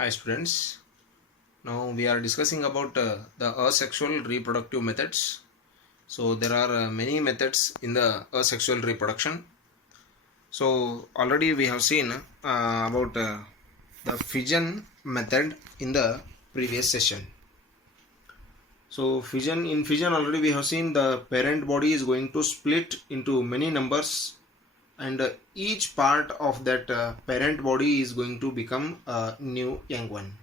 Hi students, now we are discussing about the asexual reproductive methods. So there are many methods in the asexual reproduction. So already we have seen about the fission method in the previous session. So in fission already we have seen the parent body is going to split into many numbers, and each part of that parent body is going to become a new young one.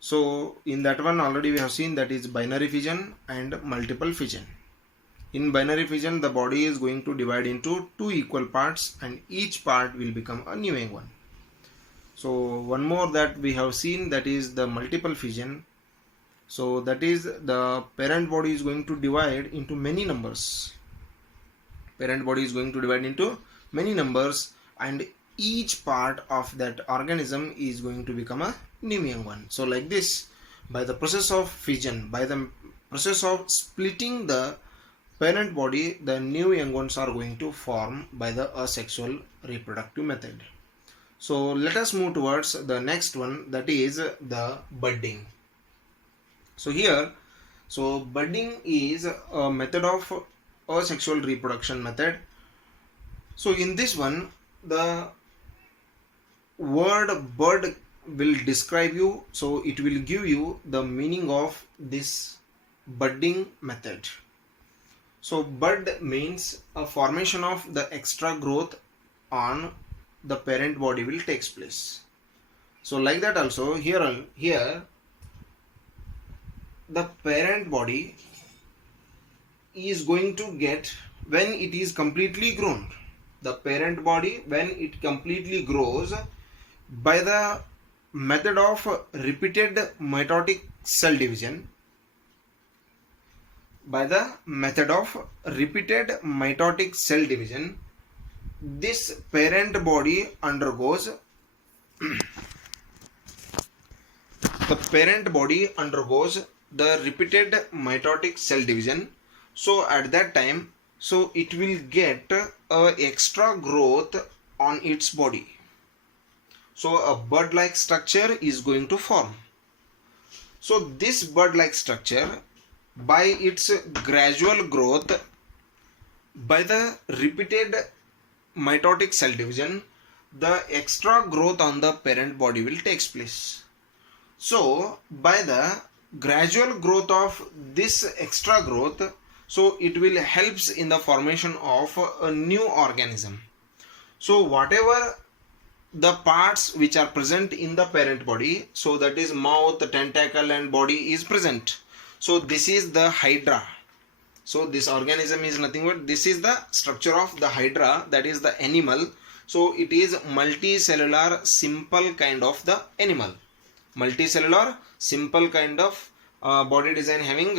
So in that one already we have seen that is binary fission and multiple fission. In binary fission the body is going to divide into two equal parts and each part will become a new young one. So one more that we have seen, that is the multiple fission. So that is the parent body is going to divide into many numbers. Parent body is going to divide into many numbers and each part of that organism is going to become a new young one. So like this, by the process of fission, by the process of splitting the parent body, the new young ones are going to form by the asexual reproductive method. So let us move towards the next one, that is the budding. So here, budding is a method of asexual reproduction method. So in this one, the word bud will describe you, so it will give you the meaning of this budding method. So bud means a formation of the extra growth on the parent body will takes place. So like that also here the parent body is going to get, when it is completely grown, the parent body when it completely grows, by the method of repeated mitotic cell division, this parent body undergoes the repeated mitotic cell division. So at that time, so it will get a extra growth on its body. So a bud like structure is going to form. So this bud like structure, by its gradual growth, by the repeated mitotic cell division, the extra growth on the parent body will take place. So by the gradual growth of this extra growth, so it will helps in the formation of a new organism. So whatever the parts which are present in the parent body, so that is mouth, tentacle and body is present. So this is the hydra. So this organism is nothing but, this is the structure of the hydra, that is the animal. So it is multicellular simple kind of the animal. Multicellular simple kind of body design, having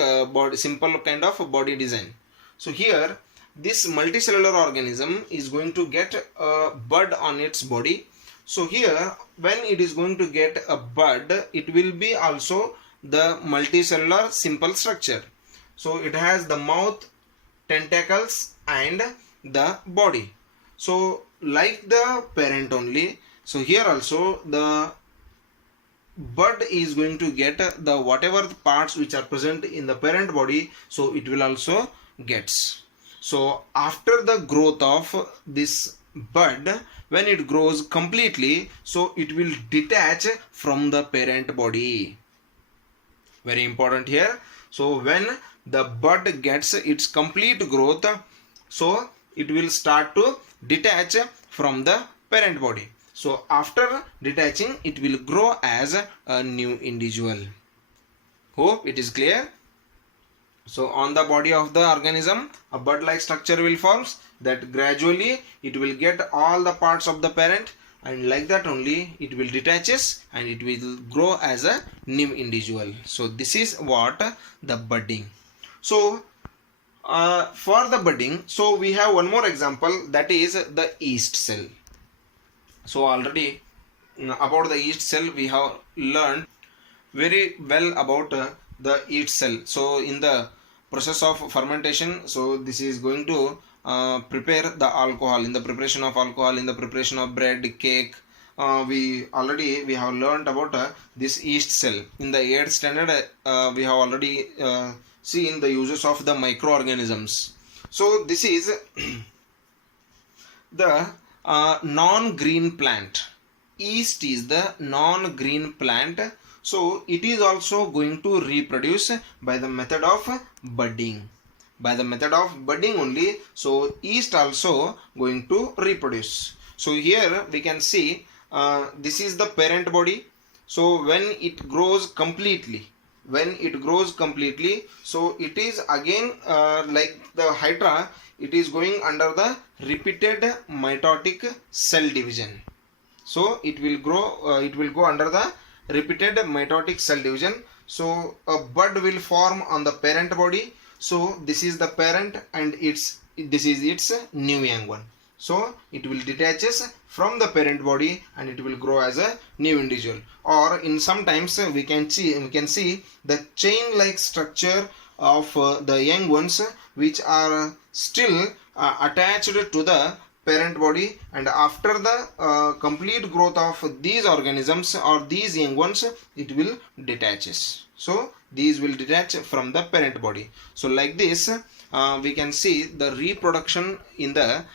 simple kind of body design. So here this multicellular organism is going to get a bud on its body. So here when it is going to get a bud, it will be also the multicellular simple structure. So it has the mouth, tentacles and the body. So like the parent only, so here also the bud is going to get the whatever parts which are present in the parent body, so it will also gets. So after the growth of this bud, when it grows completely, so it will detach from the parent body. Very important here. So when the bud gets its complete growth, so it will start to detach from the parent body. So after detaching, it will grow as a new individual. Hope it is clear. So on the body of the organism, a bud like structure will form, that gradually it will get all the parts of the parent, and like that only it will detaches and it will grow as a new individual. So this is what the budding. So for the budding, so we have one more example, that is the yeast cell. So already about the yeast cell we have learned very well about the yeast cell. So in the process of fermentation, so this is going to prepare the alcohol, in the preparation of alcohol, in the preparation of bread, cake, we have learned about this yeast cell in the 8th standard. We have already seen the uses of the microorganisms. So this is the non-green plant. Yeast is the non-green plant, so it is also going to reproduce by the method of budding. By the method of budding only, so yeast also going to reproduce. So here we can see this is the parent body. So when it grows completely, so it is again like the hydra, it is going under the repeated mitotic cell division. So it will go under the repeated mitotic cell division. So a bud will form on the parent body. So this is the parent and this is its new young one. So it will detaches from the parent body and it will grow as a new individual. Or in sometimes we can see the chain like structure of the young ones which are still attached to the parent body, and after the complete growth of these organisms or these young ones, it will detaches. So these will detach from the parent body. So like this we can see the reproduction in the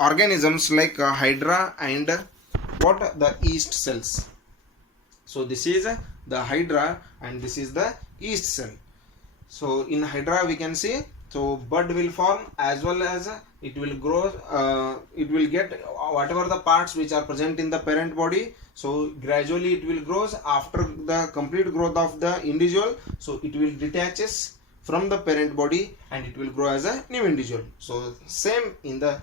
organisms like hydra and the yeast cells. So this is the hydra and this is the yeast cell. So in hydra we can see, so bud will form as well as it will grow, it will get whatever the parts which are present in the parent body. So gradually it will grow after the complete growth of the individual. So it will detaches from the parent body and it will grow as a new individual. So same in the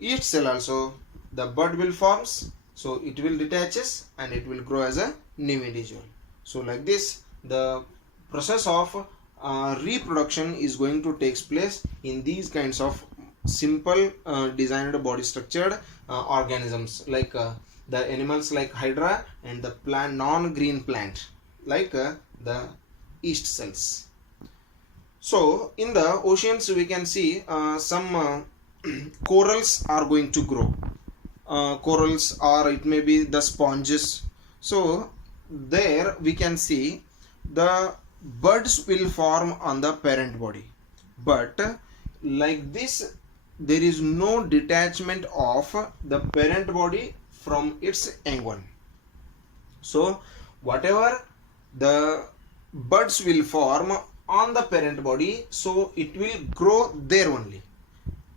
yeast cell also, the bud will forms, so it will detaches and it will grow as a new individual. So like this the process of reproduction is going to take place in these kinds of simple designed body structured organisms like the animals like hydra and the plant non-green plant like the yeast cells. So in the oceans we can see some corals are going to grow, corals, or it may be the sponges. So there we can see the buds will form on the parent body, but like this there is no detachment of the parent body from its young one. So whatever the buds will form on the parent body, so it will grow there only.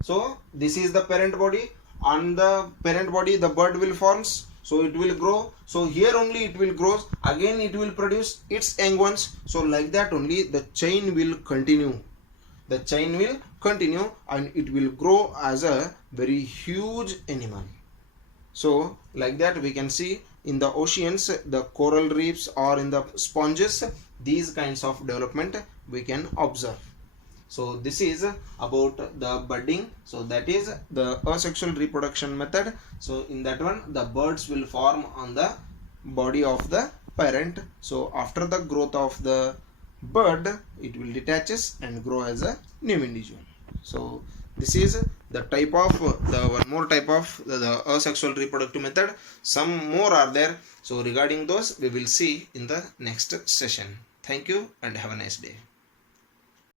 So this is the parent body. On the parent body the bud will forms, so it will grow. So here only it will grow, again it will produce its young ones. So like that only the chain will continue. The chain will continue and it will grow as a very huge animal. So like that we can see in the oceans, the coral reefs or in the sponges, these kinds of development we can observe. So this is about the budding. So that is the asexual reproduction method. So in that one the birds will form on the body of the parent. So after the growth of the bird, it will detaches and grow as a new individual. So this is the type of the one more type of the asexual reproductive method. Some more are there. So regarding those we will see in the next session. Thank you and have a nice day.